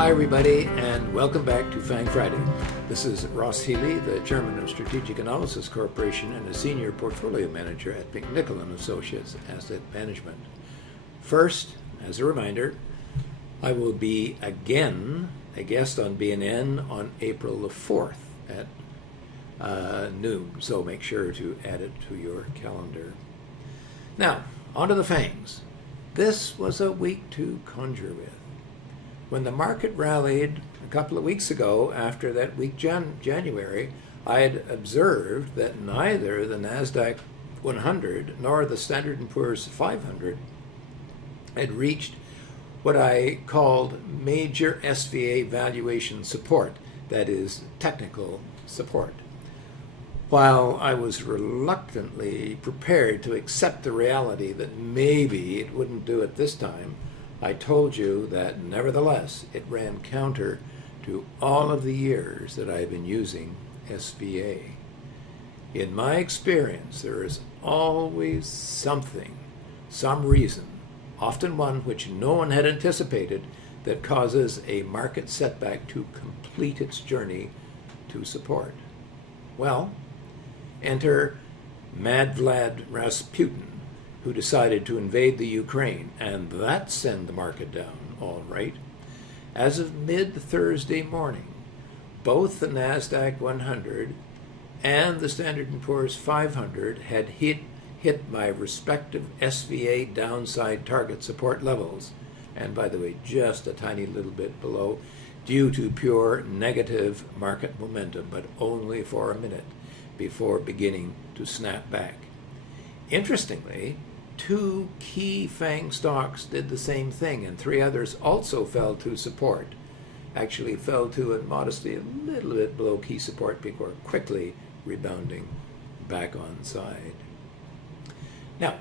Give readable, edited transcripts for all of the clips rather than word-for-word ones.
Hi everybody, and welcome back to FANG Friday. This is Ross Healy, the Chairman of Strategic Analysis Corporation and a Senior Portfolio Manager at McNichol & Associates Asset Management. First, as a reminder, I will be again a guest on BNN on April the 4th at noon, so make sure to add it to your calendar. Now, on to the FANGs. This was a week to conjure with. When the market rallied a couple of weeks ago after that weak January, I had observed that neither the NASDAQ 100 nor the Standard & Poor's 500 had reached what I called major SVA valuation support, that is, technical support. While I was reluctantly prepared to accept the reality that maybe it wouldn't do it this time, I told you that nevertheless it ran counter to all of the years that I've been using SVA. In my experience, there is always something, some reason, often one which no one had anticipated, that causes a market setback to complete its journey to support. Well, enter Mad Vlad Rasputin, who decided to invade the Ukraine, and that sent the market down, all right. As of mid-Thursday morning, both the NASDAQ 100 and the Standard & Poor's 500 had hit my respective SVA downside target support levels, and by the way, just a tiny little bit below, due to pure negative market momentum, but only for a minute before beginning to snap back. Interestingly, 2 key FANG stocks did the same thing, and 3 others also fell to support. Actually fell to and modestly a little bit below key support before quickly rebounding back on side. Now,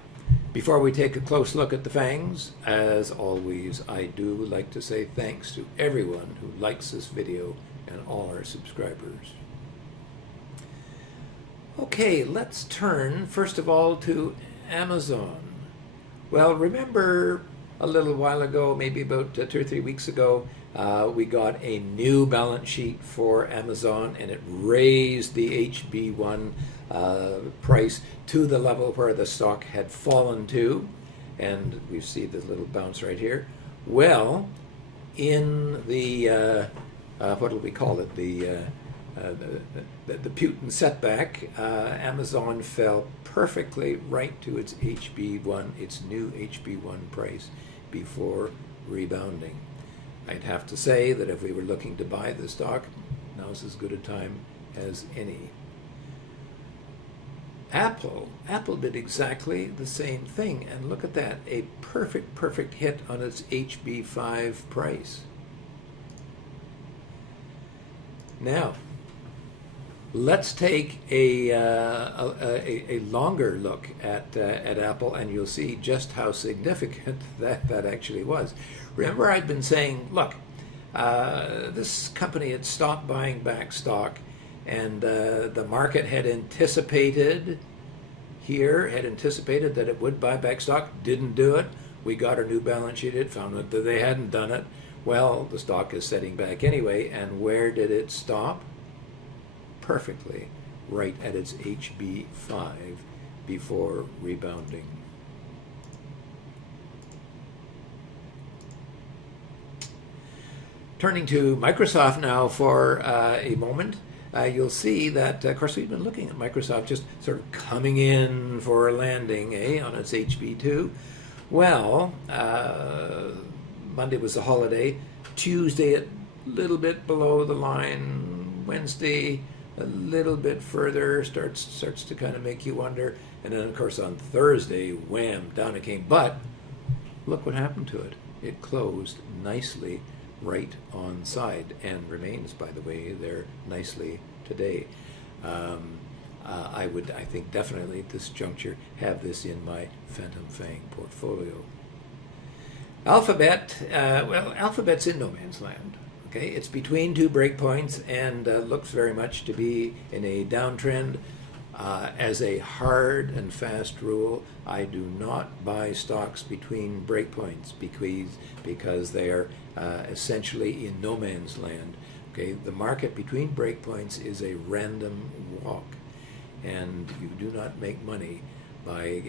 before we take a close look at the FANGs, as always, I do like to say thanks to everyone who likes this video and all our subscribers. Okay, let's turn first of all to Amazon. Well, remember a little while ago, maybe about 2 or 3 weeks ago, we got a new balance sheet for Amazon, and it raised the HB1 price to the level where the stock had fallen to, and we see this little bounce right here. Well, in the what do we call it, the Putin setback, Amazon fell perfectly right to its HB1, its new HB1 price, before rebounding. I'd have to say that if we were looking to buy the stock, now's as good a time as any. Apple did exactly the same thing, and look at that, a perfect hit on its HB5 price. Now, let's take a longer look at Apple, and you'll see just how significant that actually was. Remember, I'd been saying, look, this company had stopped buying back stock, and the market had anticipated that it would buy back stock, didn't do it. We got our new balance sheet, it found out that they hadn't done it. Well, the stock is setting back anyway, and where did it stop? Perfectly right at its HB5 before rebounding. Turning to Microsoft now for a moment, you'll see that, of course, we've been looking at Microsoft just sort of coming in for a landing on its HB2. Well, Monday was a holiday, Tuesday a little bit below the line, Wednesday a little bit further, starts to kind of make you wonder, and then of course on Thursday, wham, down it came. But look what happened to it. It closed nicely right on side, and remains, by the way, there nicely today. I think definitely at this juncture have this in my Phantom FANG portfolio. Alphabet, well, Alphabet's in no man's land. Okay, it's between 2 breakpoints and looks very much to be in a downtrend. As a hard and fast rule, I do not buy stocks between breakpoints because they are essentially in no man's land. Okay, the market between breakpoints is a random walk, and you do not make money by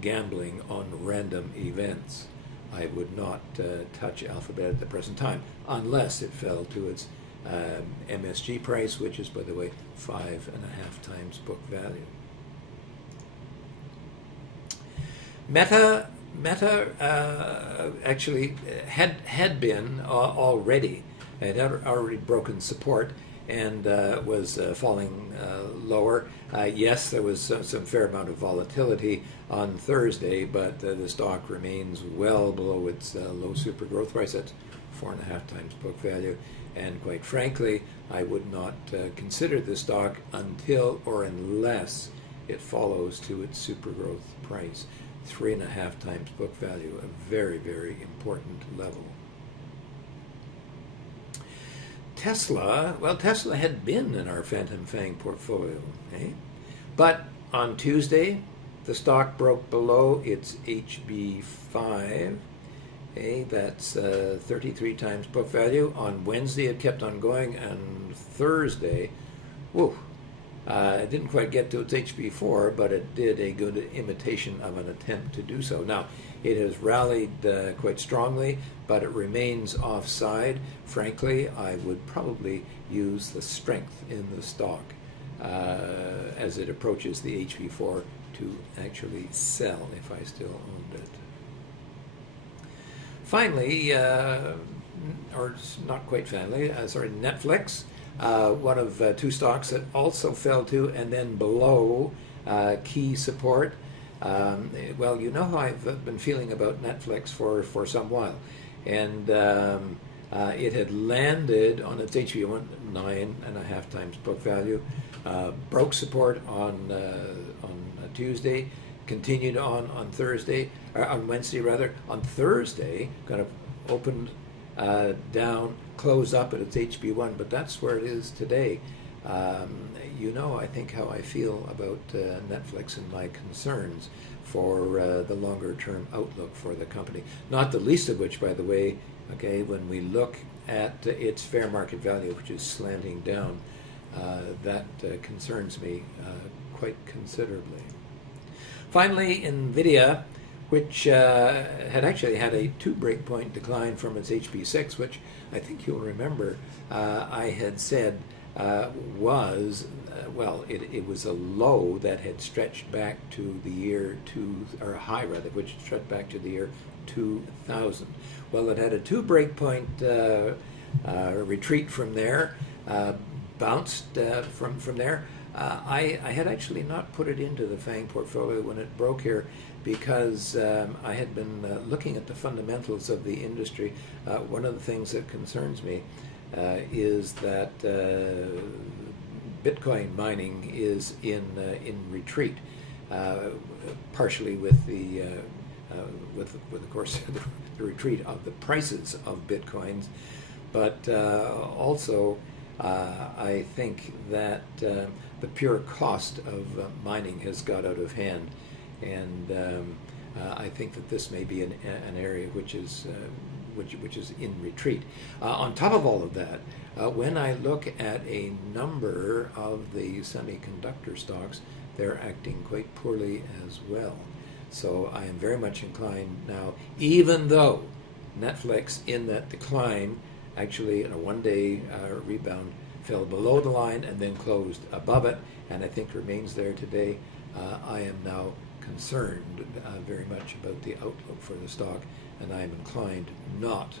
gambling on random events. I would not touch Alphabet at the present time unless it fell to its MSG price, which is, by the way, 5.5 times book value. Meta actually had been already. It had already broken support and was falling lower. Yes, there was some fair amount of volatility on Thursday, but the stock remains well below its low super growth price at 4.5 times book value. And quite frankly, I would not consider the stock until or unless it follows to its super growth price. 3.5 times book value, a very, very important level. Tesla, well, Tesla had been in our Phantom FANG portfolio, eh? But on Tuesday, the stock broke below its HB5. Okay, that's 33 times book value. On Wednesday, it kept on going, and Thursday, it didn't quite get to its HB4, but it did a good imitation of an attempt to do so. Now, it has rallied quite strongly, but it remains offside. Frankly, I would probably use the strength in the stock as it approaches the HB4 to actually sell if I still owned it. Finally, or not quite finally, Netflix, one of two stocks that also fell to and then below key support. Well, you know how I've been feeling about Netflix for some while, and it had landed on its HB1 9.5 times book value, broke support on Tuesday, continued on Thursday, or on Wednesday rather. On Thursday, kind of opened down, closed up at its HB1, but that's where it is today. You know, I think how I feel about Netflix and my concerns for the longer term outlook for the company. Not the least of which, by the way, okay, when we look at its fair market value, which is slanting down, that concerns me quite considerably. Finally, Nvidia, which had actually had a 2 breakpoint decline from its HB6, which I think you'll remember I had said was, it was a low that had stretched back to the year or a high rather, which stretched back to the year 2000. Well, it had a 2 breakpoint retreat from there, bounced from there. I had actually not put it into the FANG portfolio when it broke here because I had been looking at the fundamentals of the industry. One of the things that concerns me is that Bitcoin mining is in retreat, partially with the of course the retreat of the prices of Bitcoins, but also I think that the pure cost of mining has got out of hand, and I think that this may be an area which is in retreat. On top of all of that, when I look at a number of the semiconductor stocks, they're acting quite poorly as well. So I am very much inclined now, even though Netflix in that decline, actually in a one-day rebound, fell below the line and then closed above it, and I think remains there today. I am now concerned very much about the outlook for the stock, and I am inclined not,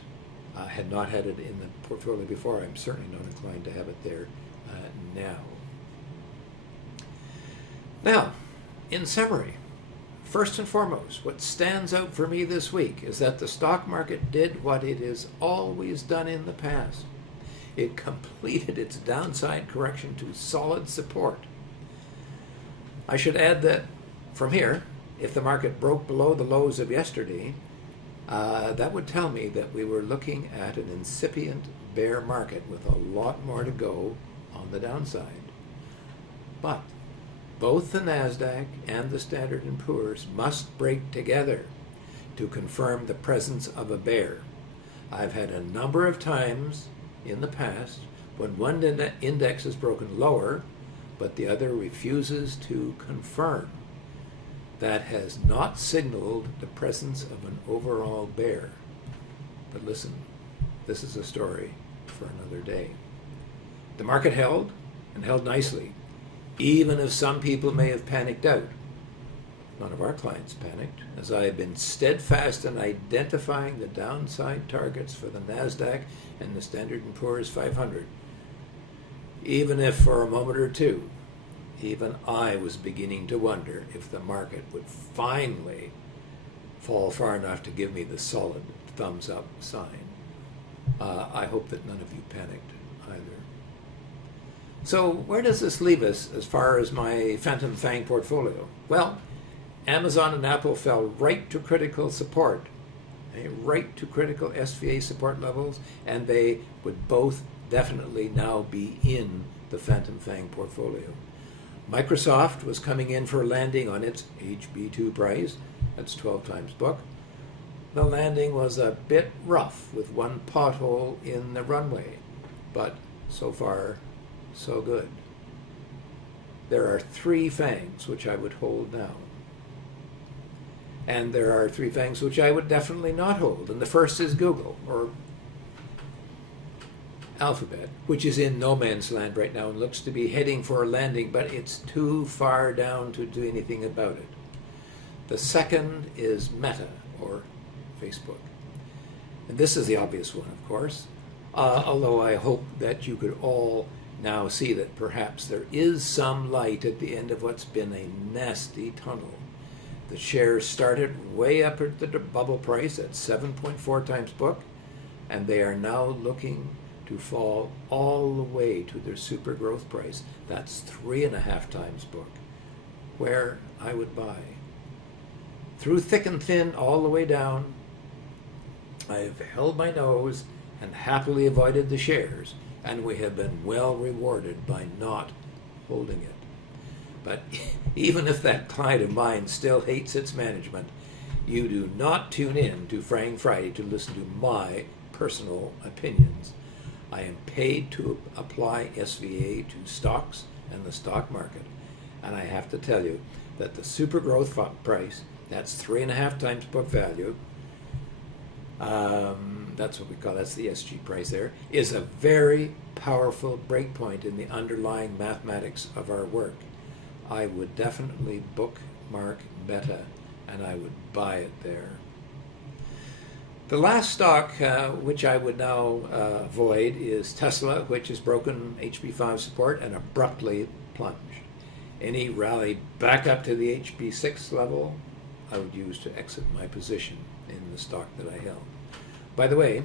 had not had it in the portfolio before, I'm certainly not inclined to have it there now. Now, in summary, first and foremost, what stands out for me this week is that the stock market did what it has always done in the past. It completed its downside correction to solid support. I should add that from here, if the market broke below the lows of yesterday, that would tell me that we were looking at an incipient bear market with a lot more to go on the downside. But both the NASDAQ and the Standard & Poor's must break together to confirm the presence of a bear. I've had a number of times in the past when one index is broken lower, but the other refuses to confirm. That has not signaled the presence of an overall bear. But listen, this is a story for another day. The market held, and held nicely, even if some people may have panicked out. None of our clients panicked, as I have been steadfast in identifying the downside targets for the NASDAQ and the Standard & Poor's 500. Even if for a moment or two, even I was beginning to wonder if the market would finally fall far enough to give me the solid thumbs up sign. I hope that none of you panicked either. So where does this leave us as far as my Phantom FANG portfolio? Well, Amazon and Apple fell right to critical support, right to critical SVA support levels, and they would both definitely now be in the Phantom FANG portfolio. Microsoft was coming in for a landing on its HB2 price. That's 12 times book. The landing was a bit rough with one pothole in the runway, but so far, so good. There are 3 FANGs which I would hold now. And there are 3 FANGs which I would definitely not hold. And the first is Google, or Alphabet, which is in no man's land right now and looks to be heading for a landing, but it's too far down to do anything about it. The second is Meta, or Facebook. And this is the obvious one, of course, although I hope that you could all now see that perhaps there is some light at the end of what's been a nasty tunnel. The shares started way up at the bubble price at 7.4 times book, and they are now looking to fall all the way to their super growth price. That's 3.5 times book, where I would buy. Through thick and thin, all the way down, I have held my nose and happily avoided the shares, and we have been well rewarded by not holding it. But even if that client of mine still hates its management, you do not tune in to FANG Friday to listen to my personal opinions. I am paid to apply SVA to stocks and the stock market, and I have to tell you that the super growth price, that's 3.5 times book value, that's what we call, that's the SG price there, is a very powerful breakpoint in the underlying mathematics of our work. I would definitely bookmark Meta, and I would buy it there. The last stock which I would now avoid is Tesla, which has broken HB5 support and abruptly plunged. Any rally back up to the HB6 level, I would use to exit my position in the stock that I held. By the way,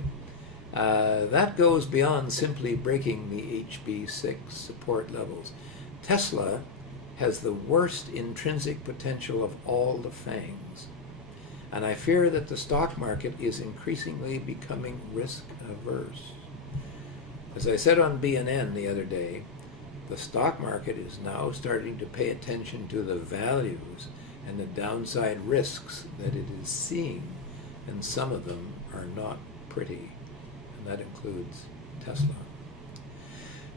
that goes beyond simply breaking the HB6 support levels. Tesla has the worst intrinsic potential of all the FANGs. And I fear that the stock market is increasingly becoming risk averse. As I said on BNN the other day, the stock market is now starting to pay attention to the values and the downside risks that it is seeing, and some of them are not pretty, and that includes Tesla.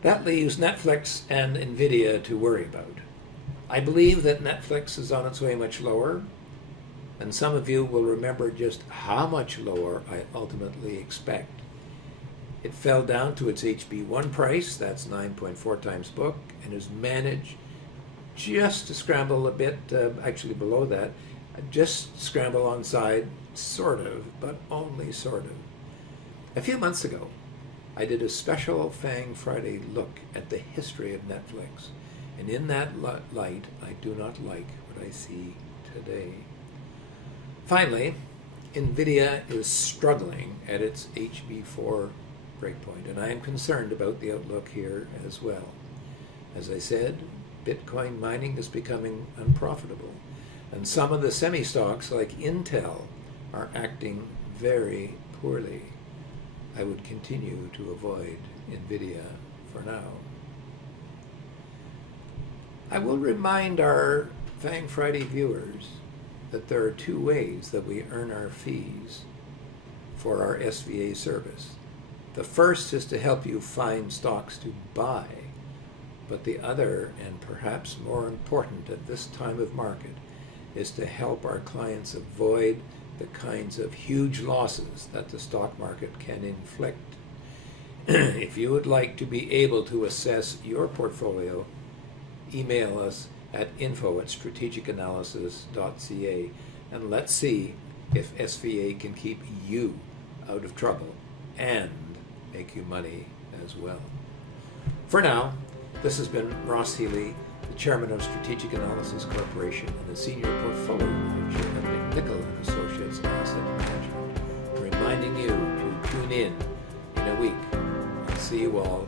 That leaves Netflix and Nvidia to worry about. I believe that Netflix is on its way much lower, and some of you will remember just how much lower I ultimately expect. It fell down to its HB1 price, that's 9.4 times book, and has managed just to scramble a bit, actually below that, just scramble on side, sort of, but only sort of. A few months ago, I did a special FANG Friday look at the history of Netflix, and in that light, I do not like what I see today. Finally, Nvidia is struggling at its HB4 breakpoint, and I am concerned about the outlook here as well. As I said, Bitcoin mining is becoming unprofitable, and some of the semi-stocks like Intel are acting very poorly. I would continue to avoid Nvidia for now. I will remind our FANG Friday viewers that there are two ways that we earn our fees for our SVA service. The first is to help you find stocks to buy, but the other, and perhaps more important at this time of market, is to help our clients avoid the kinds of huge losses that the stock market can inflict. If you would like to be able to assess your portfolio, email us at info@strategicanalysis.ca and let's see if SVA can keep you out of trouble and make you money as well. For now, this has been Ross Healy, the Chairman of Strategic Analysis Corporation and the Senior Portfolio Manager at McNichol & Associates Asset Management, reminding you to tune in a week. I'll see you all